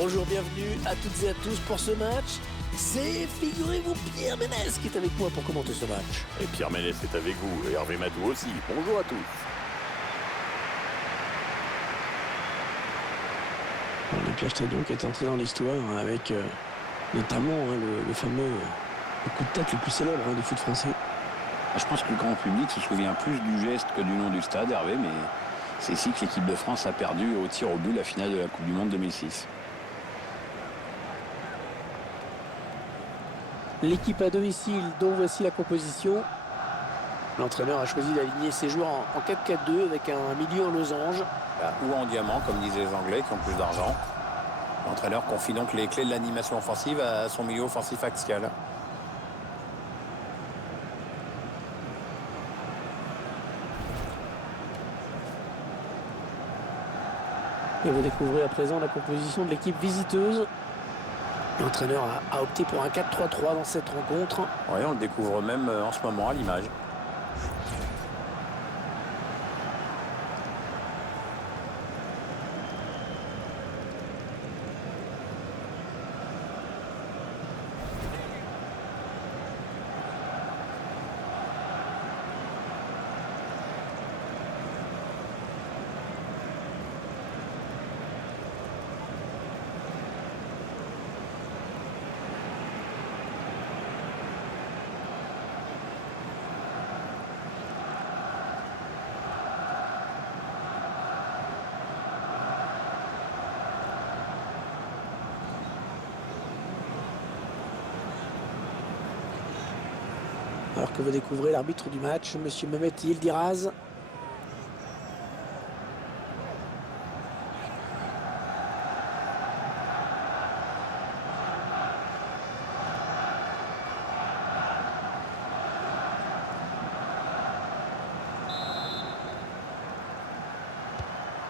Bonjour, bienvenue à toutes et à tous pour ce match. C'est, figurez-vous, Pierre Ménès qui est avec moi pour commenter ce match. Et Pierre Ménès est avec vous, et Hervé Madou aussi. Bonjour à tous. L'Olympique Stadium qui est entré dans l'histoire avec notamment le fameux coup de tête le plus célèbre du foot français. Je pense que le grand public se souvient plus du geste que du nom du stade, Hervé, mais c'est ici que l'équipe de France a perdu au tir au but la finale de la Coupe du Monde 2006. L'équipe à domicile, dont voici la composition. L'entraîneur a choisi d'aligner ses joueurs en 4-4-2 avec un milieu en losange. Ou en diamant, comme disaient les Anglais, qui ont plus d'argent. L'entraîneur confie donc les clés de l'animation offensive à son milieu offensif axial. Et vous découvrez à présent la composition de l'équipe visiteuse. L'entraîneur a opté pour un 4-3-3 dans cette rencontre. Oui, on le découvre même en ce moment à l'image. Alors que vous découvrez l'arbitre du match, M. Mehmet Yildiraz.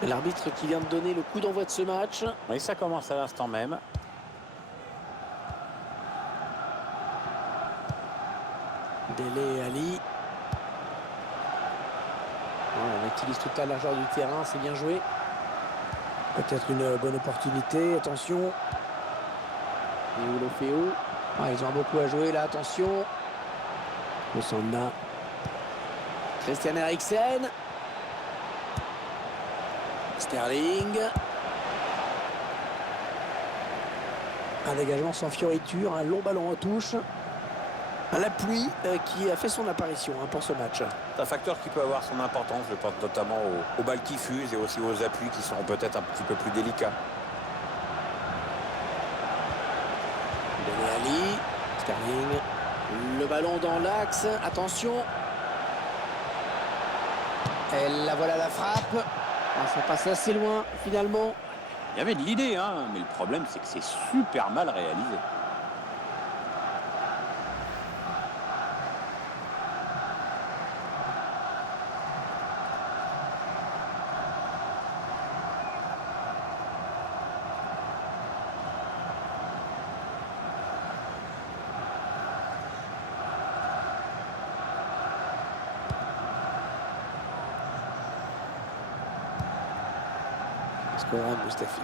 L'arbitre qui vient de donner le coup d'envoi de ce match. Oui, ça commence à l'instant même. Dele Ali. On utilise toute la largeur du terrain, c'est bien joué. Peut-être une bonne opportunité, attention. Et Olofeo. Ils ont beaucoup à jouer là, attention. Osanna. Christian Eriksen. Sterling. Un dégagement sans fioriture, un long ballon en touche. La pluie qui a fait son apparition pour ce match. C'est un facteur qui peut avoir son importance, je pense notamment aux balles qui fusent et aussi aux appuis qui seront peut-être un petit peu plus délicats. Dele Ali, Sterling, le ballon dans l'axe, attention. Et la voilà la frappe. Ça passe assez loin finalement. Il y avait de l'idée, mais le problème c'est que c'est super mal réalisé. Goran Mustafi.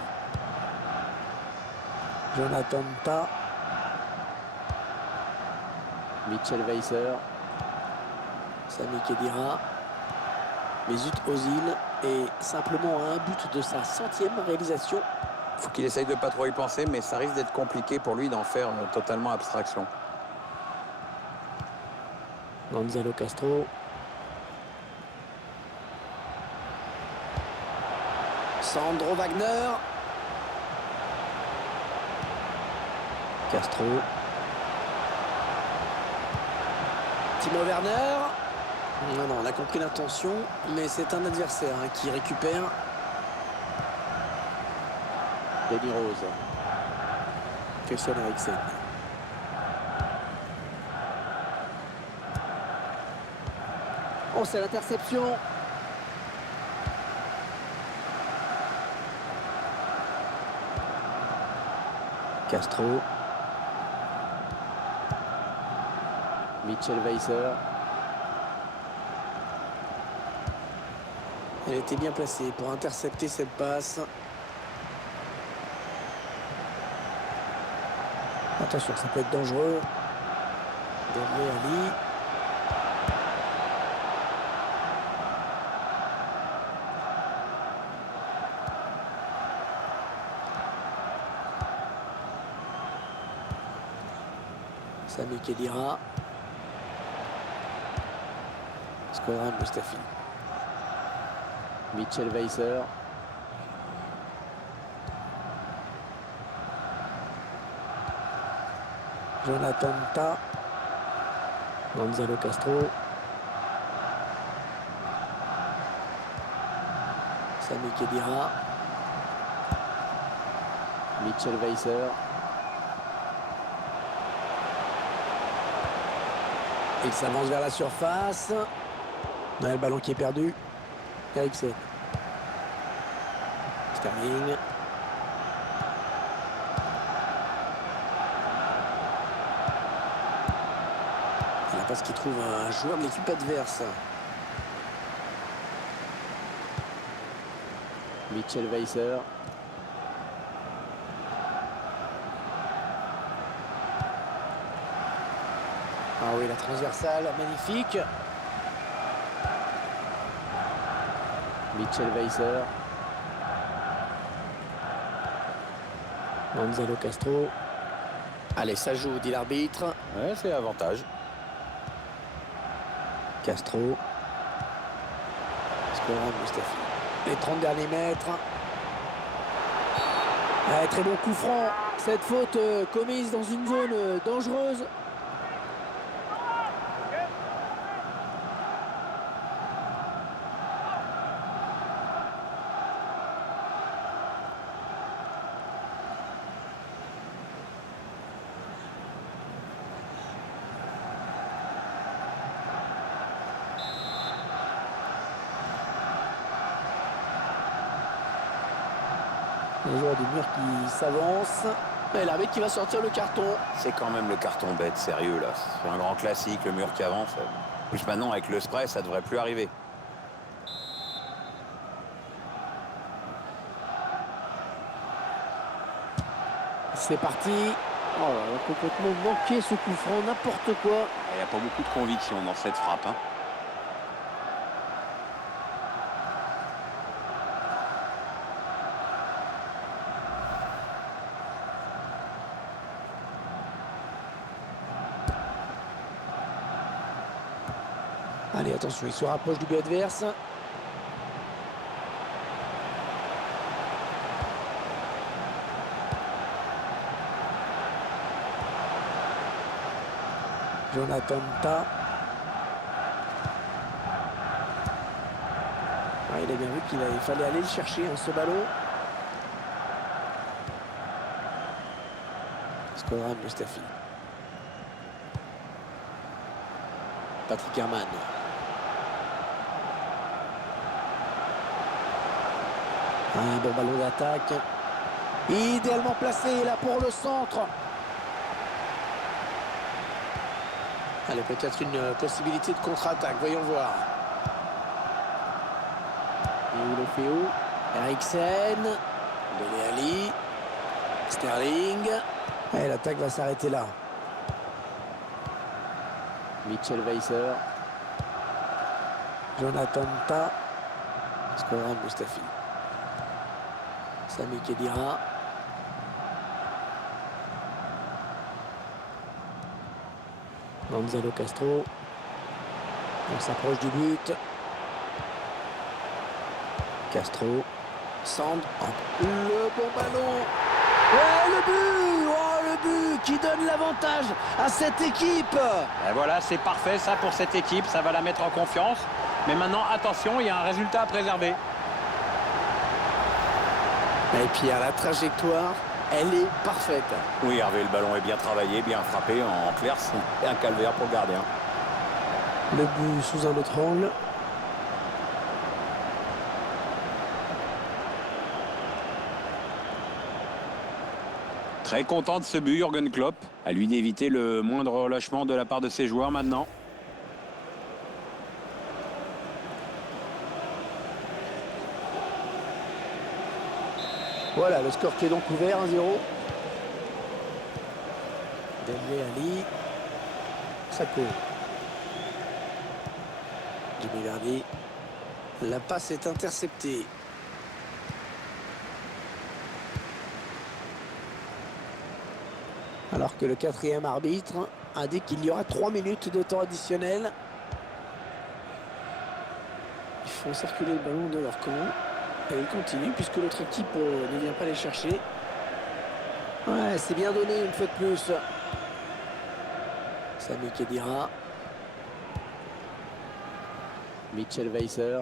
Jonathan Tah. Mitchell Weiser. Sami Khedira. Mesut Ozil est simplement à un but de sa 100e réalisation. Il faut qu'il essaye de pas trop y penser, mais ça risque d'être compliqué pour lui d'en faire totalement abstraction. Gonzalo Castro. Sandro Wagner. Castro. Timo Werner. Non, on a compris l'intention, mais c'est un adversaire qui récupère. Danny Rose. Christian Eriksen. Oh, c'est l'interception. Castro. Mitchell Weiser. Elle était bien placée pour intercepter cette passe. Attention, ça peut être dangereux. Dele Alli. Sami Khedira. Shkodran Mustafi. Mitchell Weiser. Jonathan Ta. Gonzalo Castro. Sami Khedira. Mitchell Weiser. Il s'avance vers la surface. On a le ballon qui est perdu. Eriksen. Sterling. La passe qui trouve un joueur de l'équipe adverse. Mitchell Weiser. Ah oui, la transversale, magnifique. Mitchell Weiser. Gonzalo Castro. Allez, ça joue, dit l'arbitre. Ouais, c'est avantage. Castro. Shkodran Mustafi. Les 30 derniers mètres. Ah, très bon coup franc. Cette faute commise dans une zone dangereuse. Les joueurs du mur qui s'avancent. Et l'arbitre qui va sortir le carton. C'est quand même le carton bête, sérieux là. C'est un grand classique, le mur qui avance. Plus maintenant, avec le spray, ça devrait plus arriver. C'est parti. Oh là là, complètement manqué ce coup franc, n'importe quoi. Il n'y a pas beaucoup de conviction dans cette frappe, hein. Allez, attention, il se rapproche du but adverse. Jonathan Ta. Ah, il a bien vu qu'il fallait aller le chercher, hein, ce ballon. Shkodran Mustafi. Patrick Herrmann. Un bon ballon d'attaque. Idéalement placé là pour le centre. Allez, peut-être une possibilité de contre-attaque. Voyons voir. Deulofeu. Eriksen. Dele Alli. Sterling. Et l'attaque va s'arrêter là. Mitchell Weiser. Jonathan Ta. Shkodran Mustafi. Sami Khedira. Gonzalo Castro. On s'approche du but. Castro. Sand. Le bon ballon. Oh, le but! Oh, le but qui donne l'avantage à cette équipe. Et voilà, c'est parfait ça pour cette équipe, ça va la mettre en confiance. Mais maintenant, attention, il y a un résultat à préserver. Et Pierre, la trajectoire, elle est parfaite. Oui, Hervé, le ballon est bien travaillé, bien frappé. En clair, c'est un calvaire pour le gardien. Le but sous un autre angle. Très content de ce but, Jürgen Klopp. À lui d'éviter le moindre relâchement de la part de ses joueurs maintenant. Voilà, le score qui est donc ouvert, 1-0. Dele Ali. Sako. Jimmy Vardy. La passe est interceptée. Alors que le quatrième arbitre indique qu'il y aura 3 minutes de temps additionnel. Ils font circuler le ballon de leur camp. Et ils continuent puisque l'autre équipe ne vient pas les chercher. Ouais, c'est bien donné une fois de plus. Sami Khedira. Mitchell Weiser.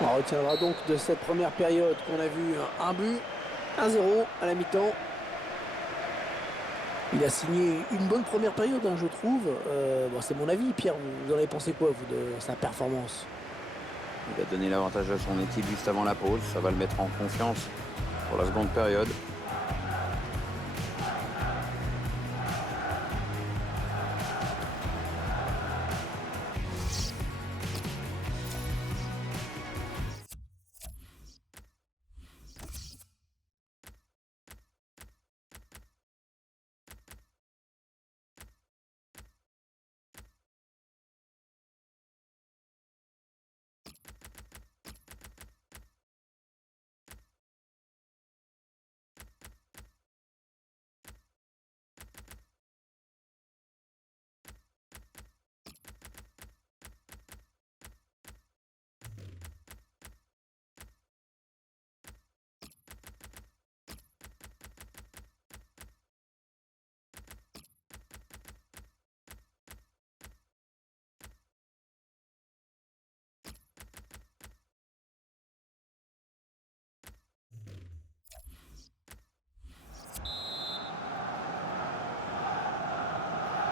On retiendra donc de cette première période qu'on a vu un but, 1-0 à la mi-temps. Il a signé une bonne première période, hein, je trouve. Bon, c'est mon avis. Pierre, vous en avez pensé quoi, vous, de sa performance? Il a donné l'avantage à son équipe juste avant la pause. Ça va le mettre en confiance pour la seconde période.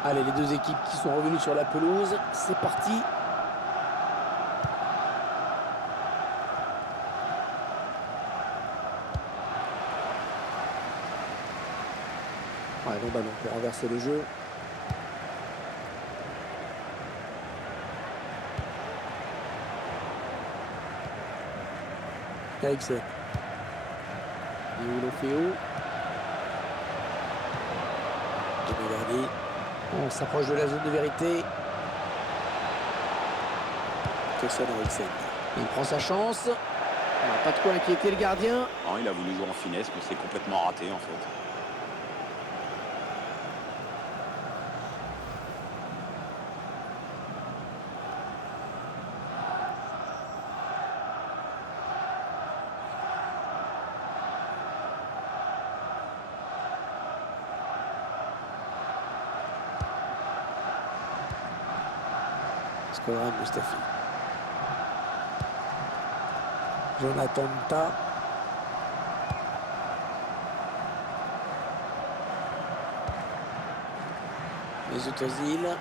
Allez, les deux équipes qui sont revenues sur la pelouse, c'est parti. Ouais, bon ballon pour renverser le jeu. Eriksen. Deulofeu. Jimmy Vardy. On s'approche de la zone de vérité. Christian Eriksen. Il prend sa chance. On n'a pas de quoi inquiéter le gardien. Non, il a voulu jouer en finesse, mais c'est complètement raté en fait. Shkodran Mustafi. Jonathan Tah. Mesut Ozil.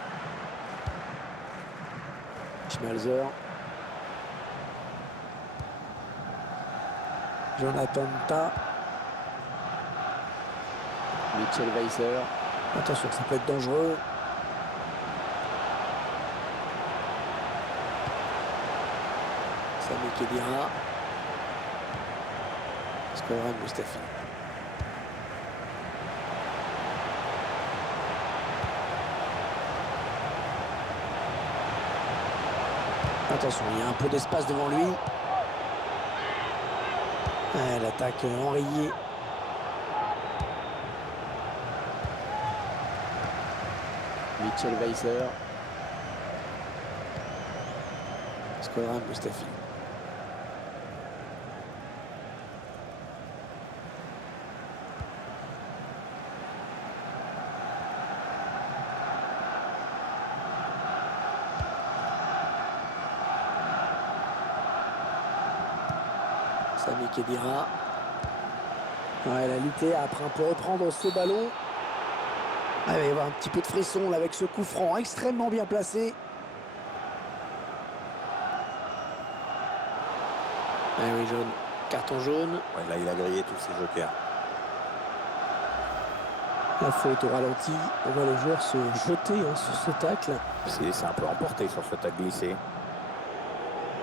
Schmalzer. Jonathan Tah. Mitchell Weiser. Attention, ça peut être dangereux. Sami Khedira. Shkodran Mustafi. Attention, il y a un peu d'espace devant lui. L'attaque enrayée. Mitchell Weiser. Shkodran Mustafi. Sami Khedira. Ouais, elle a lutté. Après, on peut reprendre ce ballon. Ah, il va y avoir un petit peu de frisson là, avec ce coup franc extrêmement bien placé. Ah oui, jaune. Carton jaune. Ouais, là, il a grillé tous ses jokers. La faute au ralenti. On voit le joueur se jeter sur ce tacle. C'est un peu emporté sur ce tacle glissé.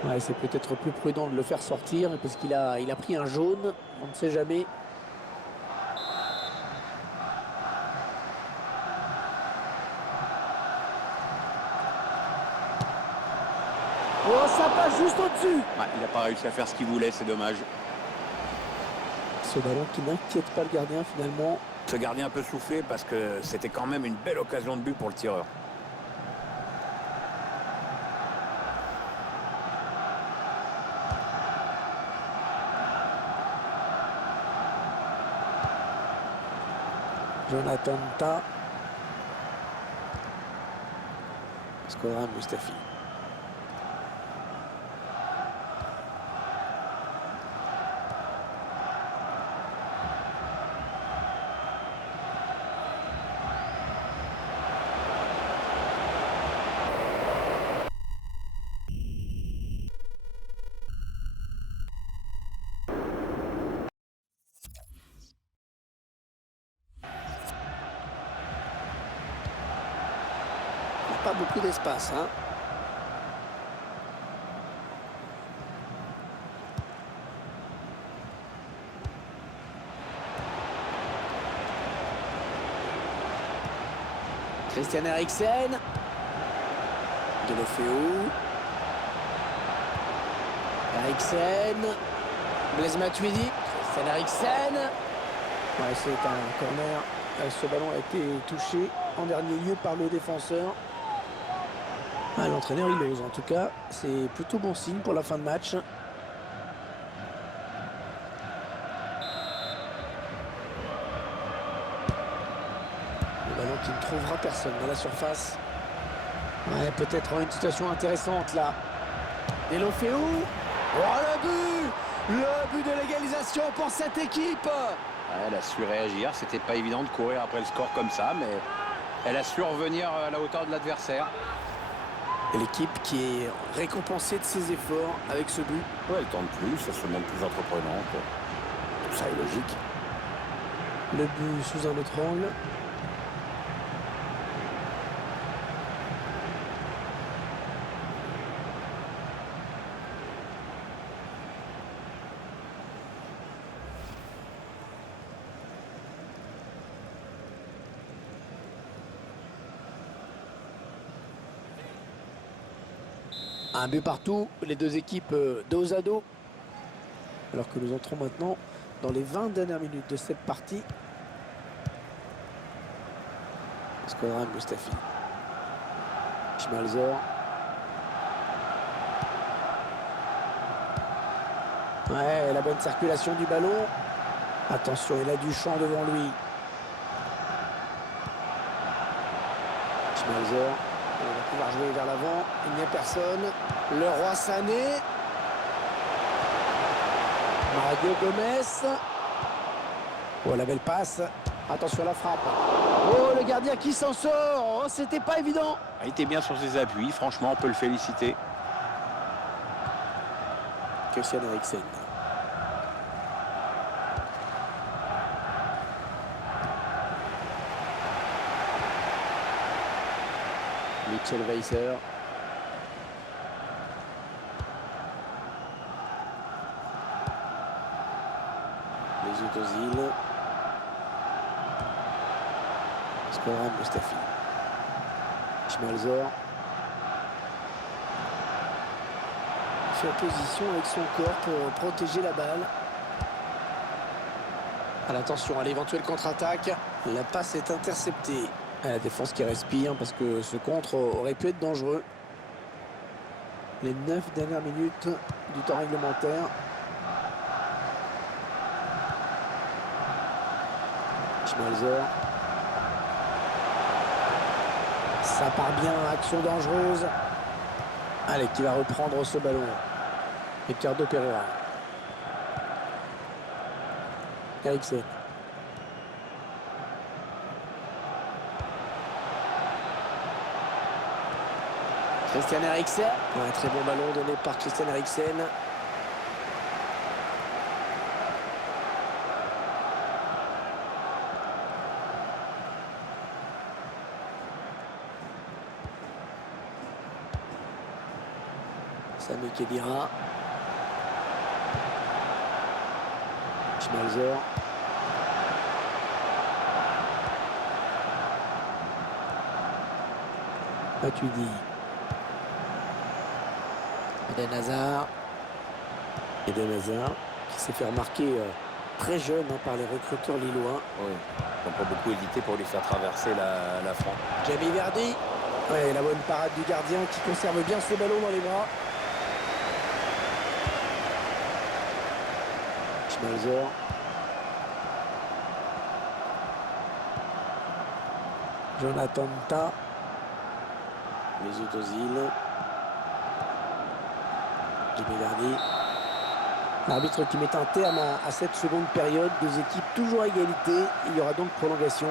Ouais, c'est peut-être plus prudent de le faire sortir parce qu'il a pris un jaune. On ne sait jamais. juste au-dessus. Ouais, il n'a pas réussi à faire ce qu'il voulait, c'est dommage. Ce ballon qui n'inquiète pas le gardien finalement. Ce gardien peut souffler parce que c'était quand même une belle occasion de but pour le tireur. Jonathan Ta. Skodran Mustafi. Pas beaucoup d'espace, hein. Christian Eriksen. Deulofeu. Eriksen. Blaise Matuidi. Christian Eriksen. Ouais, c'est un corner. Ce ballon a été touché en dernier lieu par le défenseur. Ah, l'entraîneur il ose, en tout cas c'est plutôt bon signe pour la fin de match. Le ballon qui ne trouvera personne dans la surface. Ouais, peut-être une situation intéressante là. Deulofeu. Oh, le but de l'égalisation pour cette équipe. Ouais, elle a su réagir, c'était pas évident de courir après le score comme ça, mais elle a su revenir à la hauteur de l'adversaire. Et l'équipe qui est récompensée de ses efforts avec ce but. Ouais, elle tente plus, ça se montre plus entreprenant. Tout ça est logique. Le but sous un autre angle. Un but partout, les deux équipes dos à dos. Alors que nous entrons maintenant dans les 20 dernières minutes de cette partie. Skodran Mustafi. Schmalzer. Ouais, la bonne circulation du ballon. Attention, il a du champ devant lui. Schmalzer. On va pouvoir jouer vers l'avant. Il n'y a personne. Le Roi Sané. Mario Gomez. Oh, la belle passe. Attention à la frappe. Oh, le gardien qui s'en sort. Oh, c'était pas évident. Il était bien sur ses appuis, franchement, on peut le féliciter. Christian Eriksen. Mitchell Weiser. Mesut Ozil. Skodran Mustafi. Schmalzer. Fait position avec son corps pour protéger la balle. Attention à l'éventuelle contre-attaque. La passe est interceptée. À la défense qui respire parce que ce contre aurait pu être dangereux. Les 9 dernières minutes du temps réglementaire. Schmalzer. Ça part bien, action dangereuse. Allez, qui va reprendre ce ballon. Ricardo Pereira. Eriksen. Christian Eriksen. Un très bon ballon donné par Christian Eriksen. Sami Khedira. Schmalzer. Matuidi. Eden Hazard. Eden Hazard qui s'est fait remarquer très jeune par les recruteurs lillois. Oui, ils n'ont pas beaucoup hésité pour lui faire traverser la front. Jamie Vardy. Ouais, la bonne parade du gardien qui conserve bien ce ballon dans les bras. Schmalzer. Jonathan Ta. Mesut Ozil. Jamie Vardy. L'arbitre qui met un terme à cette seconde période. Deux équipes toujours à égalité. Il y aura donc prolongation.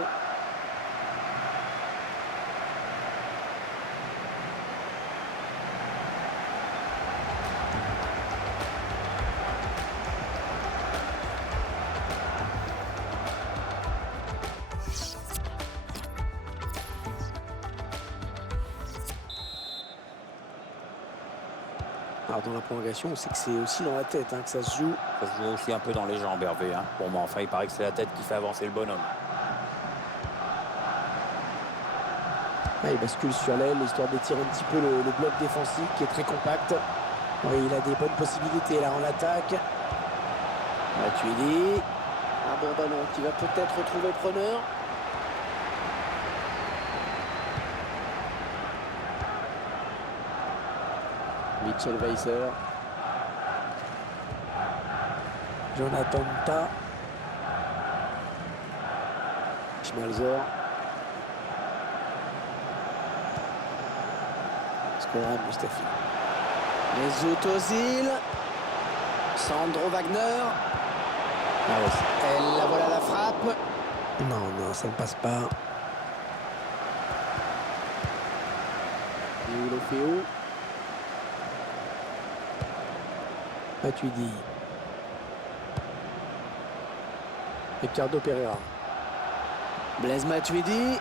Alors dans la prolongation, on sait que c'est aussi dans la tête que ça se joue. Ça se joue aussi un peu dans les jambes, Hervé. Pour moi, enfin, il paraît que c'est la tête qui fait avancer le bonhomme. Il bascule sur l'aile, histoire d'étirer un petit peu le bloc défensif qui est très compact. Oui, il a des bonnes possibilités là en attaque. Matuidi. Un bon ballon qui va peut-être retrouver preneur. Mitchell Weiser. Jonathan Ta. Schmalzer. Skoran Mustafi. Mesut Ozil. Sandro Wagner. Elle la voilà la frappe. Non, ça ne passe pas. Deulofeu. Matuidi. Ricardo Pereira. Blaise Matuidi.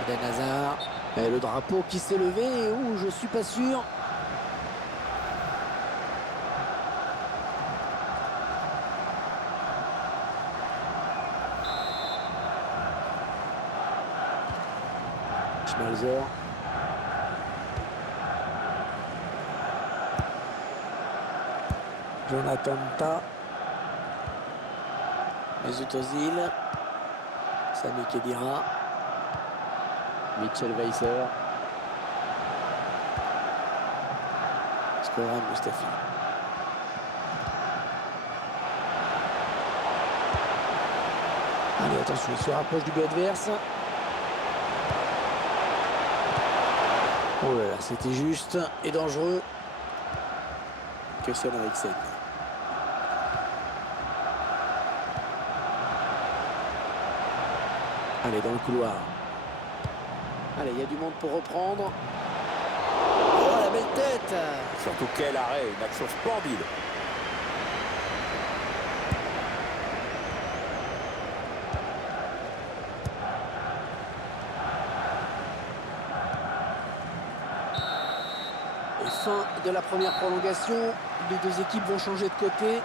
Eden Hazard. Et le drapeau qui s'est levé. Je suis pas sûr. Schmalzer. Jonathan Ta. Mesut Ozil. Sami Khedira. Mitchell Weiser. Skoran Mustafi. Allez, attention, il se rapproche du but adverse. Oh là là, c'était juste et dangereux. Christian Eriksen. Allez, dans le couloir. Allez, il y a du monde pour reprendre. Oh, la belle tête! Surtout quel arrêt, une action splendide. Et fin de la première prolongation. Les deux équipes vont changer de côté.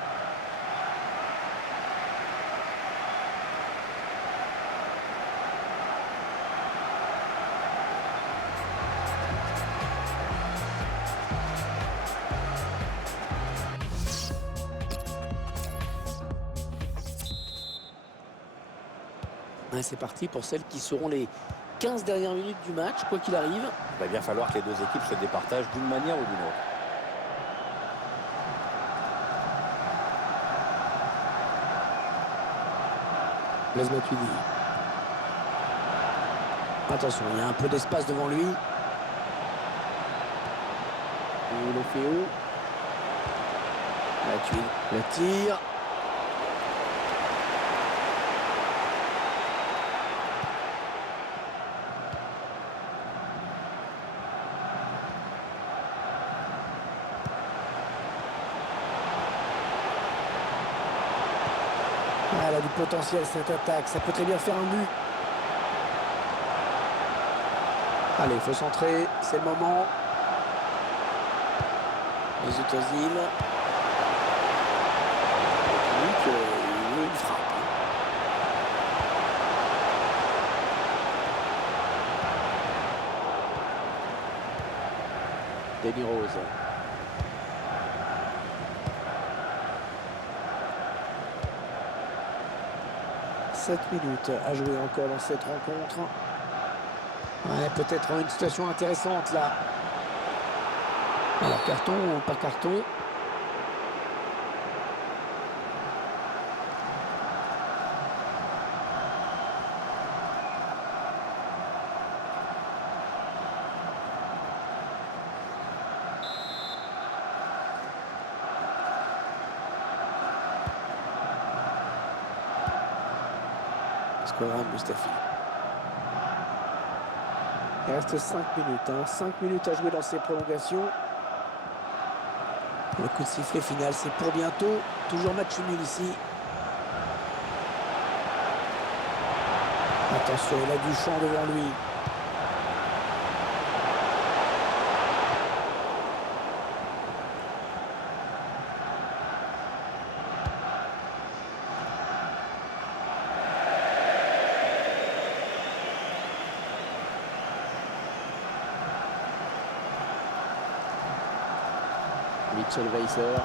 C'est parti pour celles qui seront les 15 dernières minutes du match, quoi qu'il arrive. Il va bien falloir que les deux équipes se départagent d'une manière ou d'une autre. Blaise Matuidi. Attention, il y a un peu d'espace devant lui. Deulofeu. Matuidi. Le tir. Elle a du potentiel cette attaque, ça peut très bien faire un but. Allez, il faut centrer, c'est le moment. Mesut Ozil. Il veut une frappe. Demi Rose. 7 minutes à jouer encore dans cette rencontre. Ouais, peut-être une situation intéressante là. Alors carton ou pas carton? Scoran Mustafi. Il reste 5 minutes. 5 minutes à jouer dans ces prolongations. Le coup de sifflet final, c'est pour bientôt. Toujours match nul ici. Attention, il a du champ devant lui. Mitchell Weiser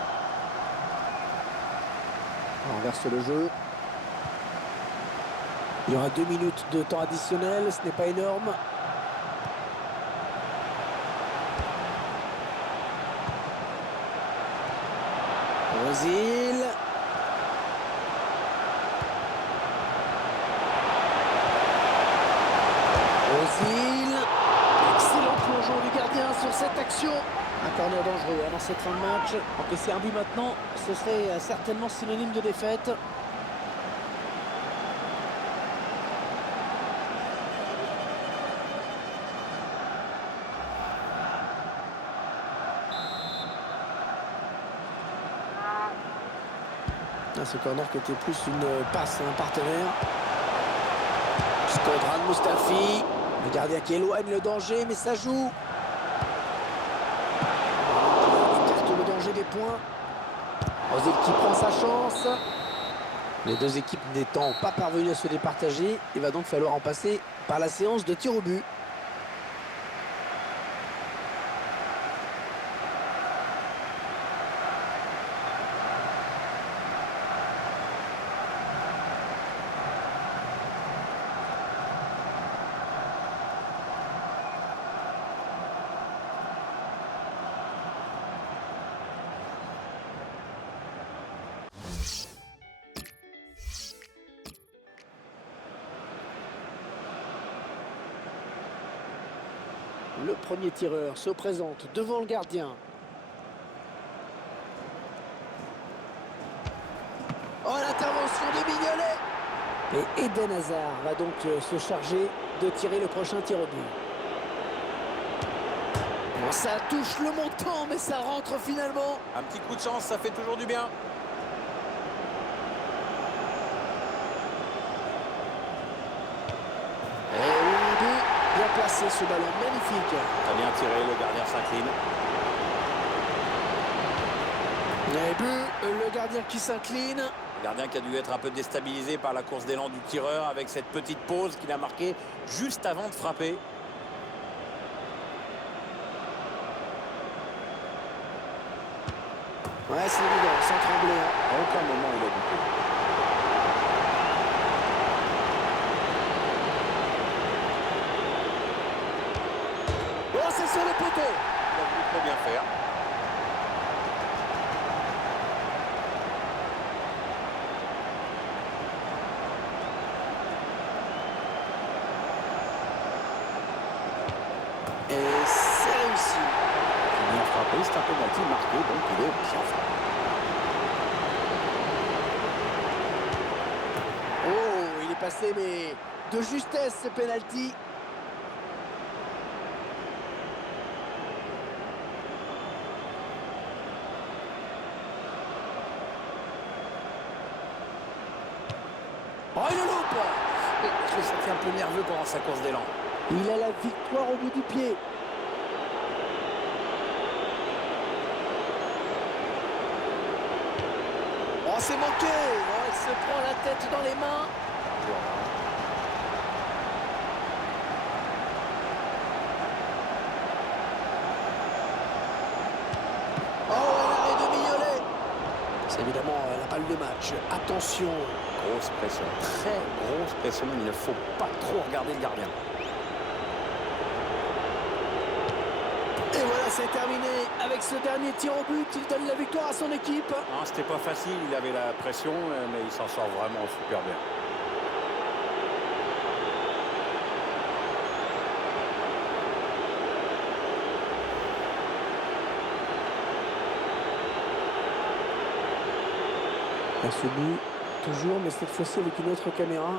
renverse le jeu. Il y aura 2 minutes de temps additionnel, ce n'est pas énorme. Ozil. Ozil. Excellent plongeon du gardien sur cette action. Un corner dangereux dans cette fin de match. Encaisser un but maintenant, ce serait certainement synonyme de défaite. Ce corner qui était plus une passe à un partenaire. Skodran Mustafi. Le gardien qui éloigne le danger, mais ça joue. Le danger des points. Ozil qui prend sa chance. Les deux équipes n'étant pas parvenues à se départager, il va donc falloir en passer par la séance de tir au but. Le premier tireur se présente devant le gardien. Oh, l'intervention de Mignolet! Et Eden Hazard va donc se charger de tirer le prochain tir au but. Bon, ça touche le montant, mais ça rentre finalement. Un petit coup de chance, ça fait toujours du bien. Bien placé ce ballon, magnifique. Très bien tiré, le gardien s'incline. Et but, le gardien qui s'incline. Le gardien qui a dû être un peu déstabilisé par la course d'élan du tireur avec cette petite pause qu'il a marquée juste avant de frapper. Ouais, c'est évident, sans trembler. À aucun moment il a douté. Oh, c'est sur le poteau. Il a voulu très bien faire. Et c'est réussi. Bien frappé, c'est un penalty marqué, donc il est sans frappe. Oh, il est passé, mais de justesse ce penalty. Oh, il le loupe. Je le sentais un peu nerveux pendant sa course d'élan. Il a la victoire au bout du pied. Oh, c'est manqué. Oh, il se prend la tête dans les mains. Oh, l'arrêt de Mignolet. C'est évidemment la balle de match. Attention. Grosse pression, très grosse pression. Il ne faut pas trop regarder le gardien. Et voilà, c'est terminé. Avec ce dernier tir au but, il donne la victoire à son équipe. Non, c'était pas facile. Il avait la pression, mais il s'en sort vraiment super bien. À ce but, toujours, mais cette fois-ci avec une autre caméra.